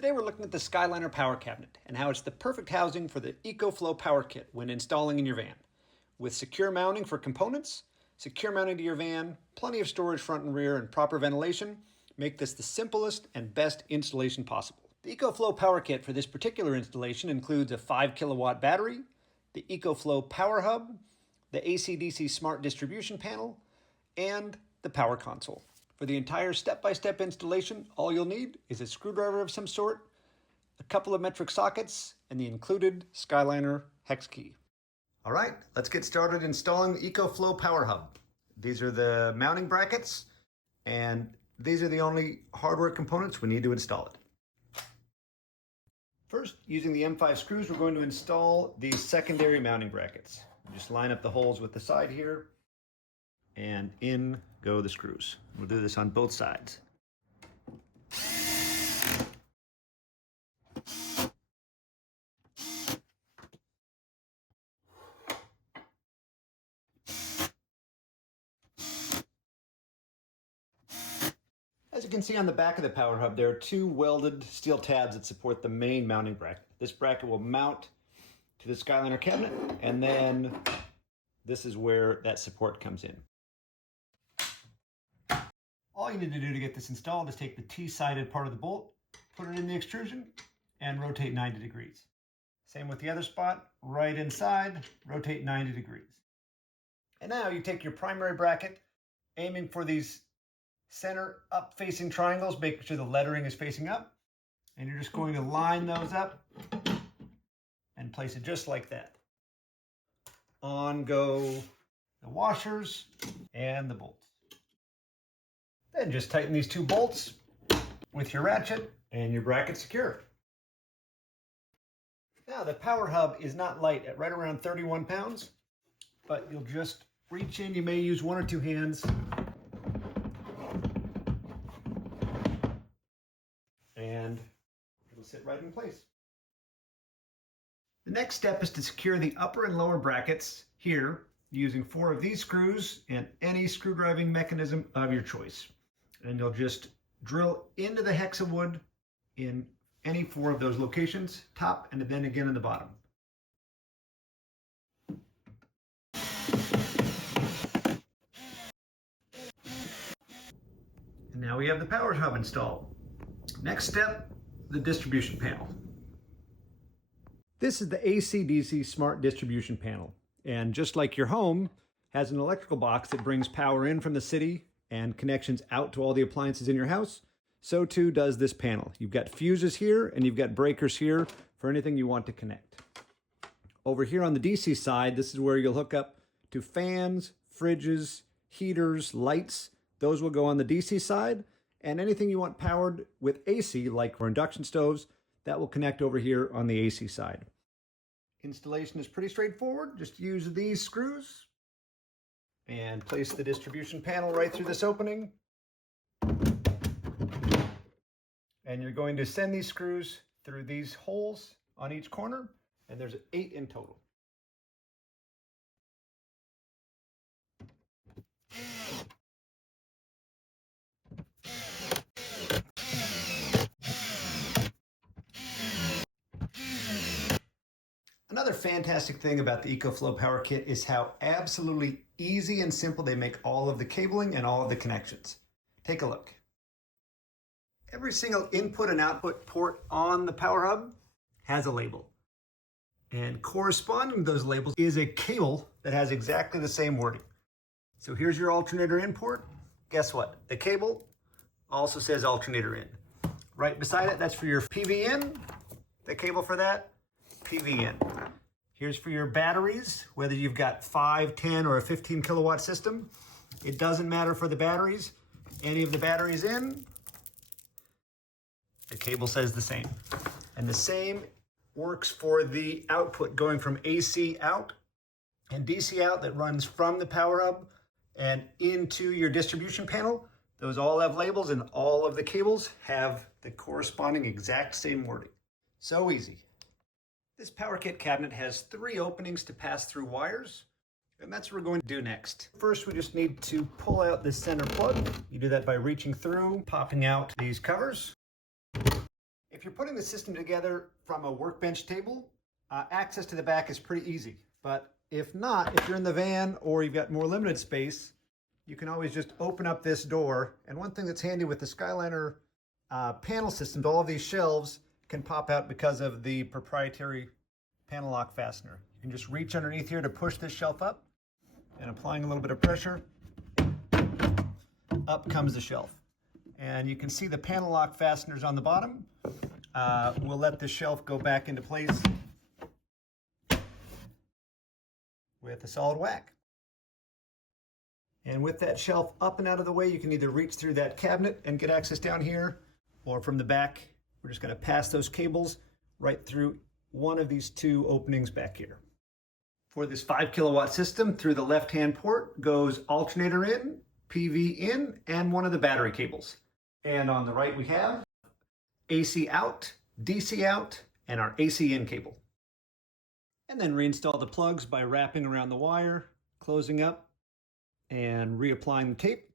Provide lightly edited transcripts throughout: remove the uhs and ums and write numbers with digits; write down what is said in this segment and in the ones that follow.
Today we're looking at the Skyliner Power Cabinet and how it's the perfect housing for the EcoFlow Power Kit when installing in your van. With secure mounting for components, secure mounting to your van, plenty of storage front and rear, and proper ventilation, make this the simplest and best installation possible. The EcoFlow Power Kit for this particular installation includes a 5 kilowatt battery, the EcoFlow Power Hub, the AC/DC Smart Distribution Panel, and the Power Console. For the entire step-by-step installation, all you'll need is a screwdriver of some sort, a couple of metric sockets, and the included Skyliner hex key. All right, let's get started installing the EcoFlow Power Hub. These are the mounting brackets, and these are the only hardware components we need to install it. First, using the M5 screws, we're going to install these secondary mounting brackets. Just line up the holes with the side here, and in go the screws. We'll do this on both sides. As you can see on the back of the Power Hub, there are two welded steel tabs that support the main mounting bracket. This bracket will mount to the Skyliner cabinet, and then this is where that support comes in. All you need to do to get this installed is take the T-sided part of the bolt, put it in the extrusion, and rotate 90 degrees. Same with the other spot, right inside, rotate 90 degrees. And now you take your primary bracket, aiming for these center up-facing triangles, making sure the lettering is facing up, and you're just going to line those up and place it just like that. On go the washers and the bolts. Then just tighten these two bolts with your ratchet and your bracket's secure. Now the Power Hub is not light at right around 31 pounds, but you'll just reach in. You may use one or two hands and it'll sit right in place. The next step is to secure the upper and lower brackets here using 4 of these screws and any screwdriving mechanism of your choice. And you'll just drill into the hex of wood in any 4 of those locations, top and then again in the bottom. And now we have the Power Hub installed. Next step, the distribution panel. This is the AC/DC Smart Distribution Panel, and just like your home, has an electrical box that brings power in from the city and connections out to all the appliances in your house. So too does this panel. You've got fuses here and you've got breakers here for anything you want to connect. Over here on the DC side, this is where you'll hook up to fans, fridges, heaters, lights. Those will go on the DC side, and anything you want powered with AC, like for induction stoves, that will connect over here on the AC side. Installation is pretty straightforward. Just use these screws and place the distribution panel right through this opening. And you're going to send these screws through these holes on each corner, and there's 8 in total. Another fantastic thing about the EcoFlow Power Kit is how absolutely easy and simple they make all of the cabling and all of the connections. Take a look. Every single input and output port on the Power Hub has a label. And corresponding to those labels is a cable that has exactly the same wording. So here's your alternator in port. Guess what? The cable also says alternator in. Right beside it, that's for your PV in. The cable for that, PV in. Here's for your batteries, whether you've got 5, 10, or a 15 kilowatt system. It doesn't matter for the batteries. Any of the batteries in, the cable says the same. And the same works for the output going from AC out and DC out that runs from the Power Hub and into your distribution panel. Those all have labels, and all of the cables have the corresponding exact same wording. So easy. This Power Kit cabinet has 3 openings to pass through wires, and that's what we're going to do next. First, we just need to pull out this center plug. You do that by reaching through, popping out these covers. If you're putting the system together from a workbench table, access to the back is pretty easy. But if not, if you're in the van or you've got more limited space, you can always just open up this door. And one thing that's handy with the Skyliner panel systems, all of these shelves can pop out because of the proprietary panel lock fastener. You can just reach underneath here to push this shelf up, and applying a little bit of pressure, up comes the shelf. And you can see the panel lock fasteners on the bottom. We'll let the shelf go back into place with a solid whack. And with that shelf up and out of the way, you can either reach through that cabinet and get access down here, or from the back, we're just going to pass those cables right through one of these two openings back here. For this 5 kilowatt system, through the left-hand port goes alternator in, PV in, and one of the battery cables. And on the right we have AC out, DC out, and our AC in cable. And then reinstall the plugs by wrapping around the wire, closing up, and reapplying the tape.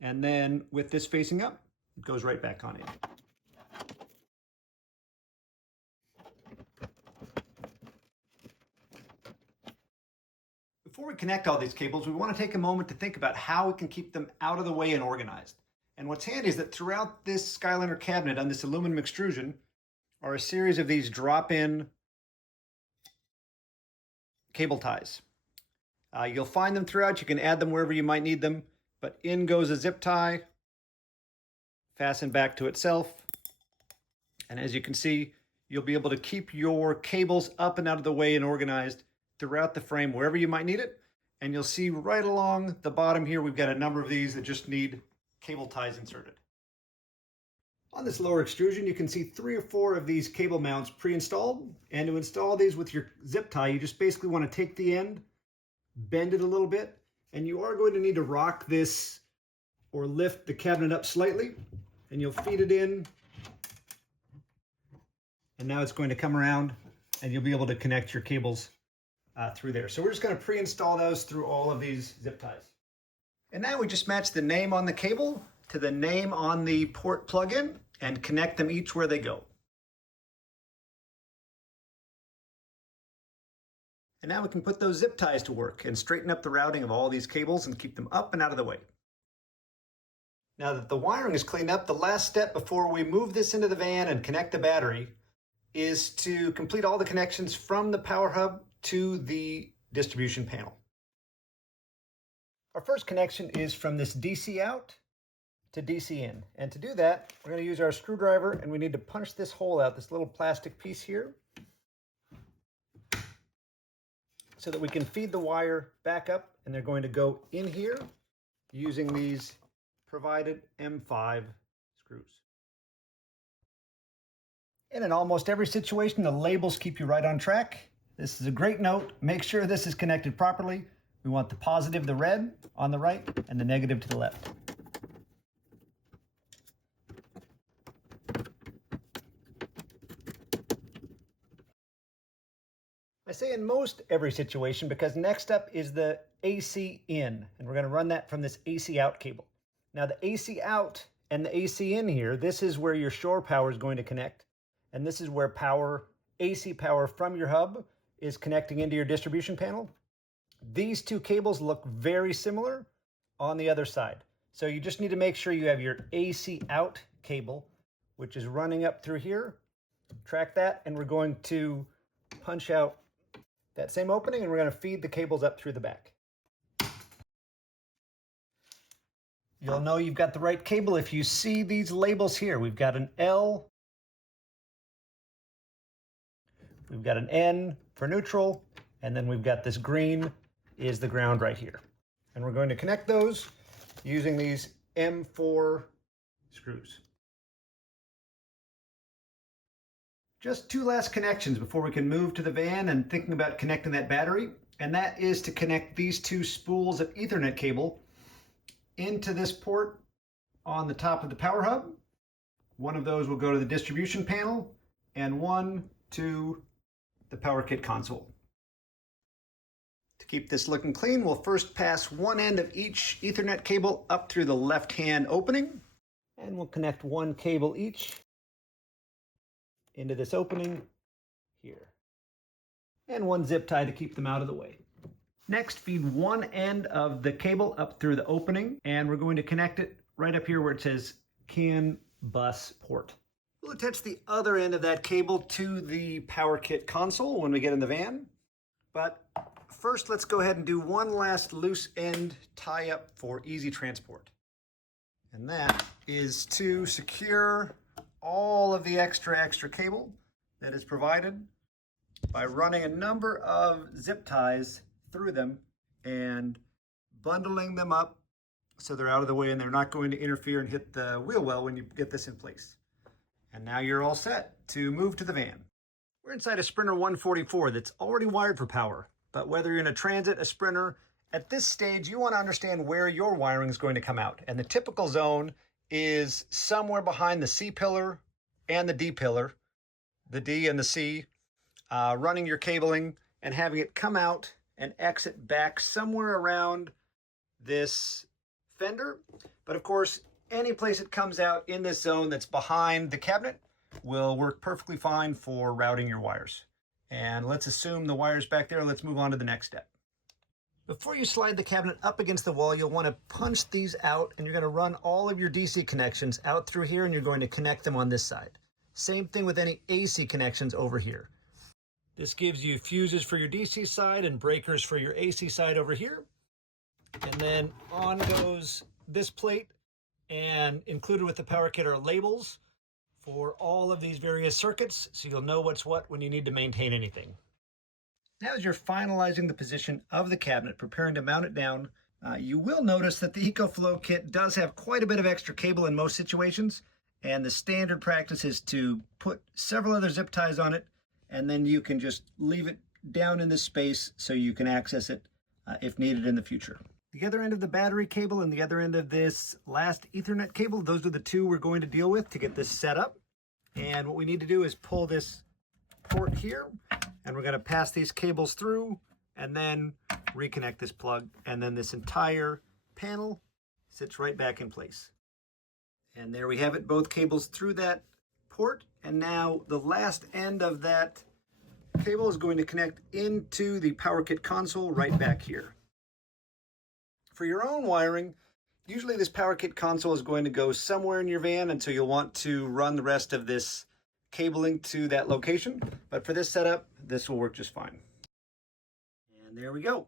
And then with this facing up, it goes right back on in. Before we connect all these cables, we want to take a moment to think about how we can keep them out of the way and organized. And what's handy is that throughout this Skyliner cabinet on this aluminum extrusion are a series of these drop-in cable ties. You'll find them throughout. You can add them wherever you might need them, but in goes a zip tie, fastened back to itself. And as you can see, you'll be able to keep your cables up and out of the way and organized throughout the frame wherever you might need it. And you'll see right along the bottom here, we've got a number of these that just need cable ties inserted. On this lower extrusion, you can see 3 or 4 of these cable mounts pre-installed. And to install these with your zip tie, you just basically want to take the end, bend it a little bit, and you are going to need to rock this or lift the cabinet up slightly, and you'll feed it in. And now it's going to come around and you'll be able to connect your cables through there. So we're just going to pre-install those through all of these zip ties. And now we just match the name on the cable to the name on the port plug-in and connect them each where they go. And now we can put those zip ties to work and straighten up the routing of all these cables and keep them up and out of the way. Now that the wiring is cleaned up, the last step before we move this into the van and connect the battery is to complete all the connections from the power hub to the distribution panel. Our first connection is from this DC out to DC in. And to do that, we're going to use our screwdriver, and we need to punch this hole out, this little plastic piece here, so that we can feed the wire back up, and they're going to go in here using these provided M5 screws. And in almost every situation, the labels keep you right on track. This is a great note. Make sure this is connected properly. We want the positive, the red, on the right, and the negative to the left. I say in most every situation because next up is the AC in, and we're going to run that from this AC out cable. Now the AC out and the AC in here, this is where your shore power is going to connect, and this is where power, AC power from your hub is connecting into your distribution panel. These two cables look very similar on the other side. So you just need to make sure you have your AC out cable, which is running up through here. Track that, and we're going to punch out that same opening, and we're going to feed the cables up through the back. You'll know you've got the right cable if you see these labels here. We've got an L, we've got an N for neutral, and then we've got this green is the ground right here. And we're going to connect those using these M4 screws. Just 2 last connections before we can move to the van and thinking about connecting that battery. And that is to connect these 2 spools of Ethernet cable into this port on the top of the power hub. One of those will go to the distribution panel and one to the Power Kit console. To keep this looking clean, we'll first pass one end of each Ethernet cable up through the left-hand opening, and we'll connect one cable each into this opening here. And one zip tie to keep them out of the way. Next, feed one end of the cable up through the opening, and we're going to connect it right up here where it says CAN bus port. We'll attach the other end of that cable to the Power Kit console when we get in the van. But first, let's go ahead and do one last loose end tie-up for easy transport. And that is to secure all of the extra cable that is provided by running a number of zip ties through them and bundling them up so they're out of the way and they're not going to interfere and hit the wheel well when you get this in place. And now you're all set to move to the van. We're inside a Sprinter 144 that's already wired for power, but whether you're in a Transit, a Sprinter, at this stage you want to understand where your wiring is going to come out. And the typical zone is somewhere behind the C pillar and the D pillar, the D and the C, running your cabling and having it come out and exit back somewhere around this fender. But of course, any place it comes out in this zone that's behind the cabinet will work perfectly fine for routing your wires. And let's assume the wire's back there. Let's move on to the next step. Before you slide the cabinet up against the wall, you'll want to punch these out, and you're going to run all of your DC connections out through here, and you're going to connect them on this side. Same thing with any AC connections over here. This gives you fuses for your DC side and breakers for your AC side over here. And then on goes this plate, and included with the Power Kit are labels for all of these various circuits, so you'll know what's what when you need to maintain anything. Now as you're finalizing the position of the cabinet, preparing to mount it down, you will notice that the EcoFlow kit does have quite a bit of extra cable in most situations, and the standard practice is to put several other zip ties on it, and then you can just leave it down in this space so you can access it if needed in the future. The other end of the battery cable and the other end of this last Ethernet cable, those are the two we're going to deal with to get this set up. And what we need to do is pull this port here, and we're going to pass these cables through and then reconnect this plug, and then this entire panel sits right back in place. And there we have it, both cables through that port, and now the last end of that cable is going to connect into the Power Kit console right back here. For your own wiring, usually this Power Kit console is going to go somewhere in your van, and so you'll want to run the rest of this cabling to that location. But for this setup, this will work just fine. And there we go.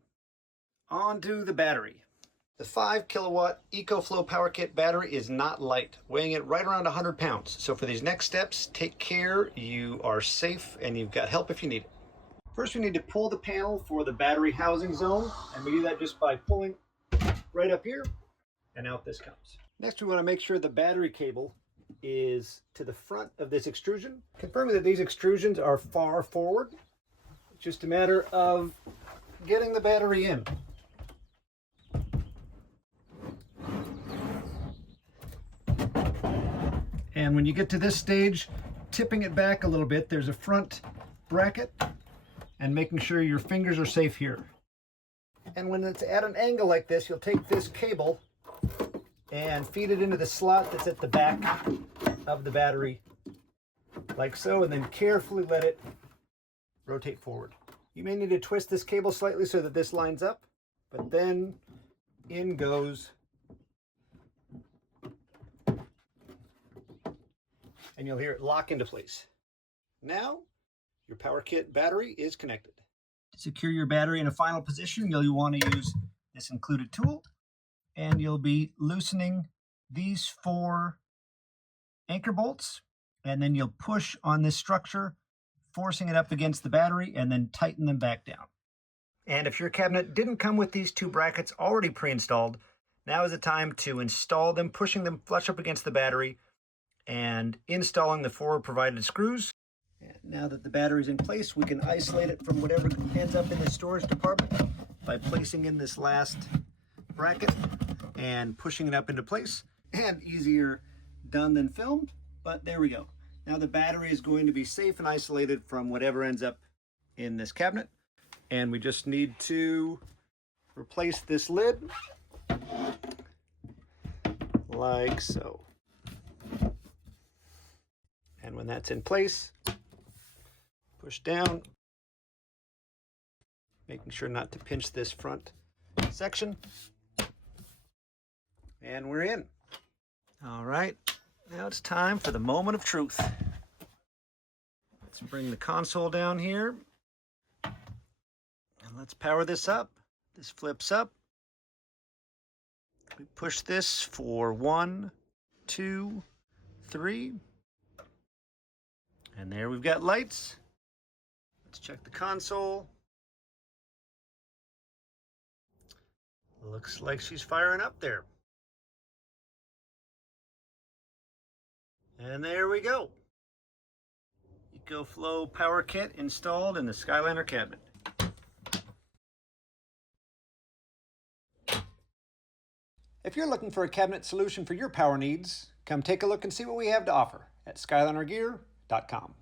On to the battery. The 5 kilowatt EcoFlow Power Kit battery is not light, weighing it right around 100 pounds. So for these next steps, take care, you are safe, and you've got help if you need it. First, we need to pull the panel for the battery housing zone, and we do that just by pulling right up here, and out this comes. Next, we want to make sure the battery cable is to the front of this extrusion, confirming that these extrusions are far forward. It's just a matter of getting the battery in. And when you get to this stage, tipping it back a little bit, there's a front bracket, and making sure your fingers are safe here. And when it's at an angle like this, you'll take this cable and feed it into the slot that's at the back of the battery, like so, and then carefully let it rotate forward. You may need to twist this cable slightly so that this lines up, but then in goes, and you'll hear it lock into place. Now, your Power Kit battery is connected. To secure your battery in a final position, you'll want to use this included tool, and you'll be loosening these 4 anchor bolts, and then you'll push on this structure, forcing it up against the battery, and then tighten them back down. And if your cabinet didn't come with these 2 brackets already pre-installed, now is the time to install them, pushing them flush up against the battery and installing the 4 provided screws. And now that the battery's in place, we can isolate it from whatever ends up in the storage department by placing in this last bracket and pushing it up into place. And easier done than filmed, but there we go. Now the battery is going to be safe and isolated from whatever ends up in this cabinet. And we just need to replace this lid like so. And when that's in place, Push down, making sure not to pinch this front section. And we're in. All right, now it's time for the moment of truth. Let's bring the console down here. And let's power this up. This flips up. We push this for 1, 2, 3. And there we've got lights. Let's check the console. Looks like she's firing up there. And there we go. EcoFlow Power Kit installed in the Skyliner cabinet. If you're looking for a cabinet solution for your power needs, come take a look and see what we have to offer at skylinergear.com.